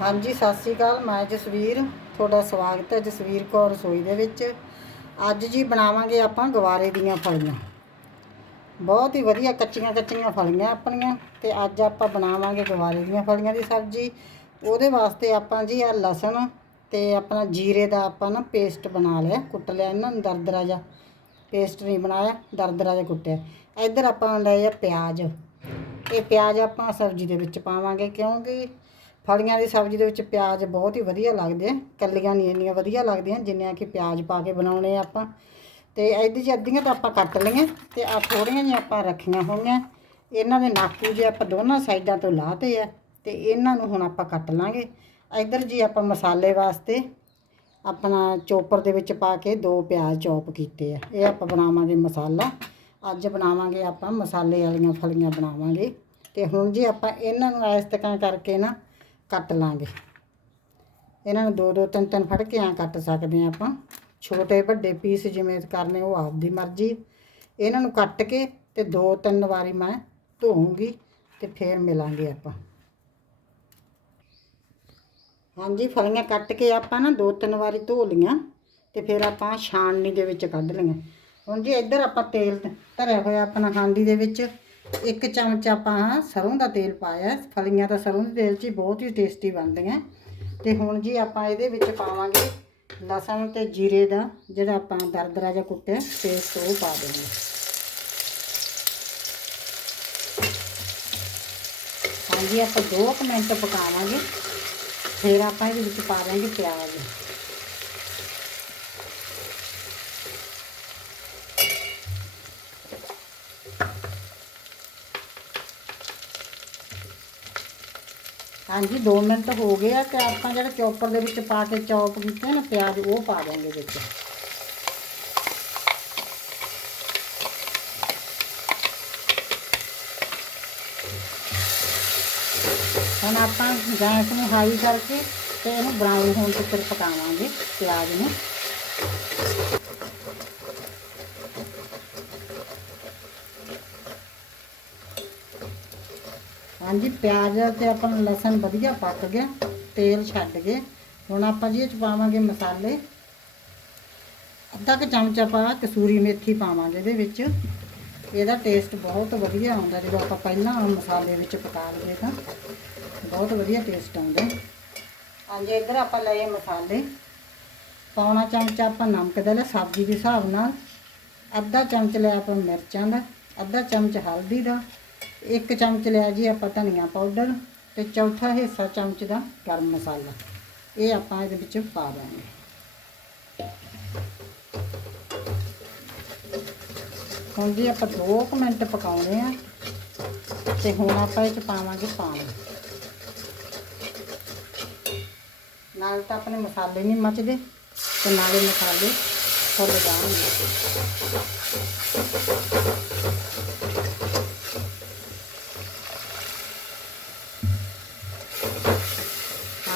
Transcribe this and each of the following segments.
ਹਾਂਜੀ, ਸਤਿ ਸ੍ਰੀ ਅਕਾਲ। ਮੈਂ ਜਸਵੀਰ। ਤੁਹਾਡਾ ਸਵਾਗਤ ਹੈ ਜਸਵੀਰ ਕੌਰ ਰਸੋਈ ਦੇ ਵਿੱਚ। ਅੱਜ ਜੀ ਬਣਾਵਾਂਗੇ ਆਪਾਂ ਗਵਾਰੇ ਦੀਆਂ ਫਲੀਆਂ। ਬਹੁਤ ਹੀ ਵਧੀਆ ਕੱਚੀਆਂ ਕੱਚੀਆਂ ਫਲੀਆਂ ਆਪਣੀਆਂ ਤੇ ਅੱਜ ਆਪਾਂ ਬਣਾਵਾਂਗੇ ਗਵਾਰੇ ਦੀਆਂ ਫਲੀਆਂ ਦੀ ਸਬਜ਼ੀ। ਉਹਦੇ ਵਾਸਤੇ ਆਪਾਂ ਜੀ ਆ ਲਸਣ ਤੇ ਆਪਣਾ ਜੀਰੇ ਦਾ ਆਪਾਂ ਨਾ ਪੇਸਟ ਬਣਾ ਲਿਆ, ਕੁੱਟ ਲਿਆ ਇਹਨਾਂ ਨੂੰ ਦਰਦਰਾ ਜਿਹਾ। ਪੇਸਟ ਨਹੀਂ ਬਣਾਇਆ, ਦਰਦਰਾ ਜਿਹਾ ਕੁੱਟਿਆ। ਇੱਧਰ ਆਪਾਂ ਲਏ ਆ ਪਿਆਜ਼। ਇਹ ਪਿਆਜ਼ ਆਪਾਂ ਸਬਜ਼ੀ ਦੇ ਵਿੱਚ ਪਾਵਾਂਗੇ ਕਿਉਂਕਿ ਫਲੀਆਂ ਦੀ ਸਬਜ਼ੀ ਦੇ ਵਿੱਚ ਪਿਆਜ਼ ਬਹੁਤ ਹੀ ਵਧੀਆ ਲੱਗਦੇ ਆ, ਕੱਲੀਆਂ ਨਹੀਂ ਇੰਨੀਆਂ ਵਧੀਆ ਲੱਗਦੀਆਂ, ਜਿੰਨੀਆਂ ਕਿ ਪਿਆਜ਼ ਪਾ ਕੇ ਬਣਾਉਣੇ ਆ ਆਪਾਂ। ਤੇ ਇਹਦੀ ਚ ਅੱਧੀਆਂ ਤਾਂ ਆਪਾਂ ਕੱਟ ਲਈਆਂ, ਤੇ ਆ ਥੋੜੀਆਂ ਜਿਹੀਆਂ ਆਪਾਂ ਰੱਖੀਆਂ ਹੋਈਆਂ। ਇਹਨਾਂ ਦੇ ਨਾਕੂ ਜੇ ਆਪਾਂ ਦੋਨਾਂ ਸਾਈਡਾਂ ਤੋਂ ਲਾਤੇ ਆ, ਤੇ ਇਹਨਾਂ ਨੂੰ ਹੁਣ ਆਪਾਂ ਕੱਟ ਲਾਂਗੇ। ਇੱਧਰ ਜੀ ਆਪਾਂ ਮਸਾਲੇ ਵਾਸਤੇ ਆਪਣਾ ਚੋਪਰ ਦੇ ਵਿੱਚ ਪਾ ਕੇ ਦੋ ਪਿਆਜ਼ ਚੌਪ ਕੀਤੇ ਆ। ਇਹ ਆਪਾਂ ਬਣਾਵਾਂਗੇ ਮਸਾਲਾ। ਅੱਜ ਬਣਾਵਾਂਗੇ ਆਪਾਂ ਮਸਾਲੇ ਵਾਲੀਆਂ ਫਲੀਆਂ ਬਣਾਵਾਂਗੇ। ਤੇ ਹੁਣ ਜੀ ਆਪਾਂ ਇਹਨਾਂ ਨੂੰ ਇਸ ਤਰ੍ਹਾਂ ਕਰਕੇ ਨਾ ਕੱਟ ਲਾਂਗੇ। ਇਹਨਾਂ ਨੂੰ ਦੋ ਦੋ ਤਿੰਨ ਤਿੰਨ ਫੜ ਕੇ ਆ ਕੱਟ ਸਕਦੇ ਆ ਆਪਾਂ। ਛੋਟੇ, ਵੱਡੇ ਪੀਸ ਜਿਵੇਂ ਕਰਨੇ, ਉਹ ਆਪਦੀ ਮਰਜ਼ੀ। ਇਹਨਾਂ ਨੂੰ ਕੱਟ ਕੇ ਤੇ ਦੋ ਤਿੰਨ ਵਾਰੀ ਮੈਂ ਧੋਊਂਗੀ ਤੇ ਫੇਰ ਮਿਲਾਂਗੇ ਆਪਾਂ। ਹਾਂਜੀ, ਫਲੀਆਂ ਕੱਟ ਕੇ ਆਪਾਂ ਨਾ ਦੋ ਤਿੰਨ ਵਾਰੀ ਧੋ ਲੀਆਂ ਤੇ ਫਿਰ ਆਪਾਂ ਛਾਣਨੀ ਦੇ ਵਿੱਚ ਕੱਢ ਲਈਆਂ। ਹੁਣ ਜੀ ਇੱਧਰ ਆਪਾਂ ਤੇਲ ਧਰਿਆ ਹੋਇਆ ਆਪਣਾ ਹਾਂਡੀ ਦੇ ਵਿੱਚ। ਇੱਕ ਚਮਚ ਆਪਾਂ ਸਰੋਂ ਦਾ ਤੇਲ ਪਾਇਆ ਫਲੀਆਂ ਤਾਂ ਸਰੋਂ ਦੇ ਤੇਲ 'ਚ ਹੀ ਬਹੁਤ ਹੀ ਟੇਸਟੀ ਬਣਦੀਆਂ ਤੇ ਹੁਣ ਜੀ ਆਪਾਂ ਇਹਦੇ ਵਿੱਚ ਪਾਵਾਂਗੇ ਲਸਣ ਤੇ ਜੀਰੇ ਦਾ, ਜਿਹੜਾ ਆਪਾਂ ਦਰਦਰਾ ਜਿਹਾ ਕੁੱਟਿਆ ਪੇਸਟ ਉਹ ਪਾ ਦੇਵਾਂਗੇ ਹਾਂਜੀ, ਆਪਾਂ 2 ਮਿੰਟ ਪਕਾਵਾਂਗੇ। ਫਿਰ ਆਪਾਂ ਇਹਦੇ ਵਿੱਚ ਪਾ ਦਾਂਗੇ ਪਿਆਜ਼। ਹਾਂਜੀ 2 ਮਿੰਟ ਹੋ ਗਏ ਆ ਤੇ ਆਪਾਂ ਜਿਹੜੇ ਚੌਪਰ ਦੇ ਵਿੱਚ ਪਾ ਕੇ ਚੌਪ ਕੀਤੇ ਨਾ, ਪਿਆਜ਼ ਉਹ ਪਾ ਦਾਂਗੇ ਵਿੱਚ। ਹੁਣ ਆਪਾਂ ਗੈਸ ਨੂੰ ਹਾਈ ਕਰਕੇ ਤੇ ਇਹਨੂੰ ਬਰਾਊਨ ਹੋਣ ਤੱਕ ਪਕਾਵਾਂਗੇ ਪਿਆਜ਼ ਨੂੰ। ਹਾਂਜੀ, ਪਿਆਜ਼ ਤੇ ਆਪਣਾ ਲਸਣ ਵਧੀਆ ਪੱਕ ਗਿਆ ਤੇਲ ਛੱਡ ਗਏ। ਹੁਣ ਆਪਾਂ ਜੀ ਇਹ ਚ ਪਾਵਾਂਗੇ ਮਸਾਲੇ। ਅੱਧਾ ਕੁ ਚਮਚਾ ਪਾ ਕਸੂਰੀ ਮੇਥੀ ਪਾਵਾਂਗੇ ਇਹਦੇ ਵਿੱਚ। ਇਹਦਾ ਟੇਸਟ ਬਹੁਤ ਵਧੀਆ ਆਉਂਦਾ, ਜਦੋਂ ਆਪਾਂ ਪਹਿਲਾਂ ਮਸਾਲੇ ਵਿੱਚ ਪਕਾ ਲਈਏ ਤਾਂ। ਬਹੁਤ ਵਧੀਆ ਟੇਸਟ ਆਉਂਦਾ। ਹਾਂਜੀ, ਇੱਧਰ ਆਪਾਂ ਲਏ ਮਸਾਲੇ। ਪੌਣਾ ਚਮਚਾ ਆਪਾਂ ਨਮਕ ਦਾ ਲਿਆ, ਸਬਜ਼ੀ ਦੇ ਹਿਸਾਬ ਨਾਲ। ਅੱਧਾ ਚਮਚ ਲਿਆ ਆਪਾਂ ਮਿਰਚਾਂ ਦਾ, ਅੱਧਾ ਚਮਚ ਹਲਦੀ ਦਾ। ਇੱਕ ਚਮਚ ਲਿਆ ਜੀ ਆਪਾਂ ਧਨੀਆ ਪਾਊਡਰ ਤੇ ਚੌਥਾ ਹਿੱਸਾ ਚਮਚ ਦਾ ਗਰਮ ਮਸਾਲਾ। ਇਹ ਆਪਾਂ ਇਹਦੇ ਵਿੱਚ ਪਾ ਦਾਂਗੇ ਹੁਣ ਜੀ ਆਪਾਂ 2 ਮਿੰਟ ਪਕਾਉਣੇ ਆ ਤੇ ਹੁਣ ਆਪਾਂ ਇਹ ਚ ਪਾਵਾਂਗੇ ਪਾਣੀ। ਨਾਲ ਤਾਂ ਆਪਣੇ ਮਸਾਲੇ ਨਹੀਂ ਮੱਚਦੇ ਤੇ ਨਾਲੇ ਮਸਾਲੇ ਫੁੱਲ ਜਾਣਗੇ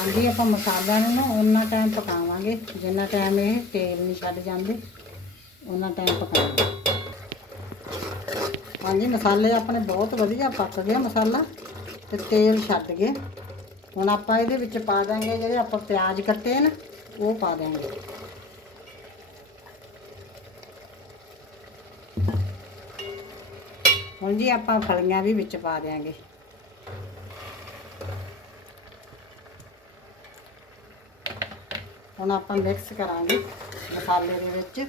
ਹਾਂਜੀ ਆਪਾਂ ਮਸਾਲਿਆਂ ਨੂੰ ਨਾ ਉਹਨਾਂ ਟਾਈਮ ਪਕਾਵਾਂਗੇ। ਜਿੰਨਾ ਟਾਈਮ ਇਹ ਤੇਲ ਨਹੀਂ ਛੱਡ ਜਾਂਦੇ ਉਹਨਾਂ ਟਾਈਮ ਪਕਾਵਾਂਗੇ। ਹਾਂਜੀ, ਮਸਾਲੇ ਆਪਣੇ ਬਹੁਤ ਵਧੀਆ ਪੱਕ ਗਿਆ ਮਸਾਲਾ ਤੇ ਤੇਲ ਛੱਡ ਗਏ। ਹੁਣ ਆਪਾਂ ਇਹਦੇ ਵਿੱਚ ਪਾ ਦਾਂਗੇ ਜਿਹੜੇ ਆਪਾਂ ਪਿਆਜ਼ ਕੱਟੇ ਨਾ, ਉਹ ਪਾ ਦਾਂਗੇ। ਹੁਣ ਜੀ ਆਪਾਂ ਫਲੀਆਂ ਵੀ ਵਿੱਚ ਪਾ ਦਿਆਂਗੇ। ਹੁਣ ਆਪਾਂ ਮਿਕਸ ਕਰਾਂਗੇ ਮਸਾਲੇ ਦੇ ਵਿੱਚ।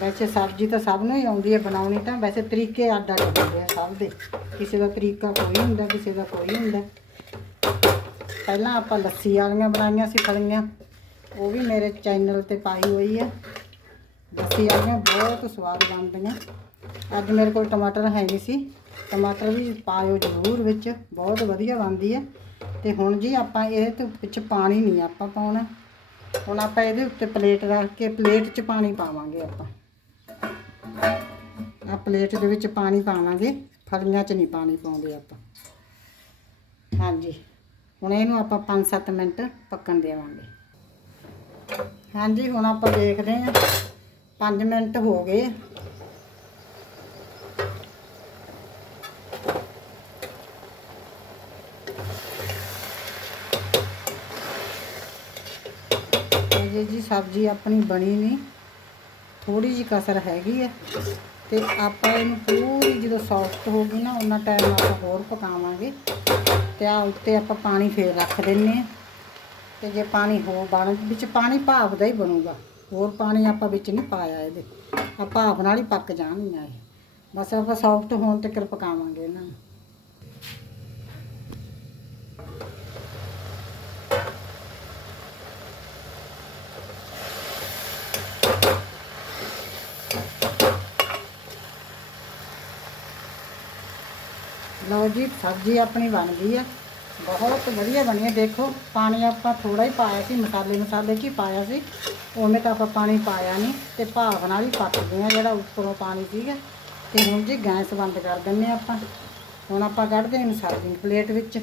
ਵੈਸੇ ਸਬਜ਼ੀ ਤਾਂ ਸਭ ਨੂੰ ਹੀ ਆਉਂਦੀ ਹੈ ਬਣਾਉਣੀ ਤਾਂ। ਵੈਸੇ ਤਰੀਕੇ ਅੱਡ ਅੱਡ ਹੁੰਦੇ ਆ ਸਭ ਦੇ। ਕਿਸੇ ਦਾ ਤਰੀਕਾ ਕੋਈ ਹੁੰਦਾ, ਕਿਸੇ ਦਾ ਕੋਈ ਹੁੰਦਾ। ਪਹਿਲਾਂ ਆਪਾਂ ਲੱਸੀ ਵਾਲੀਆਂ ਬਣਾਈਆਂ ਸੀ ਫਲੀਆਂ। ਉਹ ਵੀ ਮੇਰੇ ਚੈਨਲ ਤੇ ਪਾਈ ਹੋਈ ਹੈ। ਲੱਸੀ ਵਾਲੀਆਂ ਬਹੁਤ ਸਵਾਦ ਬਣਦੀਆਂ। ਅੱਜ ਮੇਰੇ ਕੋਲ ਟਮਾਟਰ ਹੈ ਨਹੀਂ ਸੀ। ਟਮਾਟਰ ਵੀ ਪਾਇਓ ਜ਼ਰੂਰ ਵਿੱਚ। ਬਹੁਤ ਵਧੀਆ ਬਣਦੀ ਹੈ। ਤੇ ਹੁਣ ਜੀ ਆਪਾਂ ਇਹਦੇ ਤੋਂ ਵਿੱਚ ਪਾਣੀ ਨਹੀਂ ਆਪਾਂ ਪਾਉਣਾ। ਹੁਣ ਆਪਾਂ ਇਹਦੇ ਉੱਤੇ ਪਲੇਟ ਰੱਖ ਕੇ ਪਲੇਟ 'ਚ ਪਾਣੀ ਪਾਵਾਂਗੇ ਆਪਾਂ। ਆ ਪਲੇਟ ਦੇ ਵਿੱਚ ਪਾਣੀ ਪਾਵਾਂਗੇ, ਫਲੀਆਂ 'ਚ ਨਹੀਂ ਪਾਣੀ ਪਾਉਂਦੇ ਆਪਾਂ। ਹਾਂਜੀ, ਹੁਣ ਇਹਨੂੰ ਆਪਾਂ 5-7 ਮਿੰਟ ਪੱਕਣ ਦੇਵਾਂਗੇ। ਹਾਂਜੀ, ਹੁਣ ਆਪਾਂ ਦੇਖਦੇ ਹਾਂ 5 ਮਿੰਟ ਹੋ ਗਏ। ਹਜੇ ਜੀ ਸਬਜ਼ੀ ਆਪਣੀ ਬਣੀ ਨਹੀਂ। ਥੋੜੀ ਜੀ ਕਸਰ ਹੈਗੀ ਹੈ ਤੇ ਆਪਾਂ ਇਹਨੂੰ ਪੂਰੀ ਜਦੋਂ ਸੌਫਟ ਹੋ ਗਈ ਨਾ ਉਹਨਾਂ ਟਾਈਮ ਆਪਾਂ ਹੋਰ ਪਕਾਵਾਂਗੇ। ਤੇ ਆ ਉੱਤੇ ਆਪਾਂ ਪਾਣੀ ਫੇਰ ਰੱਖ ਦਿੰਨੇ ਆ। ਤੇ ਜੇ ਪਾਣੀ ਹੋ ਬਣ, ਵਿੱਚ ਪਾਣੀ ਭਾਪ ਦਾ ਹੀ ਬਣੂਗਾ। ਹੋਰ ਪਾਣੀ ਆਪਾਂ ਵਿੱਚ ਨਹੀਂ ਪਾਇਆ ਇਹਦੇ। ਆ ਭਾਪ ਨਾਲ ਹੀ ਪੱਕ ਜਾਣਗੀਆਂ ਇਹ। ਬਸ ਆਪਾਂ ਸੌਫਟ ਹੋਣ ਤੱਕ ਪਕਾਵਾਂਗੇ ਇਹਨਾਂ ਨੂੰ। ਲਓ ਜੀ, ਸਬਜ਼ੀ ਆਪਣੀ ਬਣ ਗਈ ਹੈ ਬਹੁਤ ਵਧੀਆ ਬਣੀ ਹੈ ਦੇਖੋ, ਪਾਣੀ ਆਪਾਂ ਥੋੜਾ ਹੀ ਪਾਇਆ ਸੀ, ਮਸਾਲੇ ਮਸਾਲੇ 'ਚ ਹੀ ਪਾਇਆ ਸੀ ਉਵੇਂ ਤਾਂ ਆਪਾਂ ਪਾਣੀ ਪਾਇਆ ਨਹੀਂ। ਤੇ ਭਾਫ ਨਾਲ ਹੀ ਪੱਕ ਗਈਆਂ ਜਿਹੜਾ ਉੱਪਰੋਂ ਪਾਣੀ ਸੀਗਾ। ਤੇ ਹੁਣ ਜੀ ਗੈਸ ਬੰਦ ਕਰ ਦਿੰਨੇ ਆਪਾਂ। ਹੁਣ ਆਪਾਂ ਕੱਢਦੇ ਹਾਂ ਸਰਵਿੰਗ ਪਲੇਟ ਵਿੱਚ।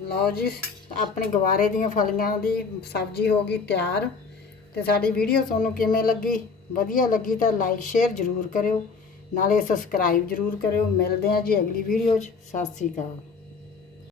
ਲਓ ਜੀ ਆਪਣੇ ਗਵਾਰੇ ਦੀਆਂ ਫਲੀਆਂ ਦੀ ਸਬਜ਼ੀ ਹੋ ਗਈ ਤਿਆਰ ਤੇ ਸਾਡੀ ਵੀਡੀਓ ਤੁਹਾਨੂੰ ਕਿਵੇਂ ਲੱਗੀ? ਵਧੀਆ ਲੱਗੀ ਤਾਂ ਲਾਈਕ ਸ਼ੇਅਰ ਜ਼ਰੂਰ ਕਰਿਓ। ਨਾਲੇ ਸਬਸਕ੍ਰਾਈਬ ਜ਼ਰੂਰ ਕਰਿਓ। ਮਿਲਦੇ ਹਾਂ ਜੀ ਅਗਲੀ ਵੀਡੀਓ 'ਚ। ਸਤਿ ਸ੍ਰੀ ਅਕਾਲ।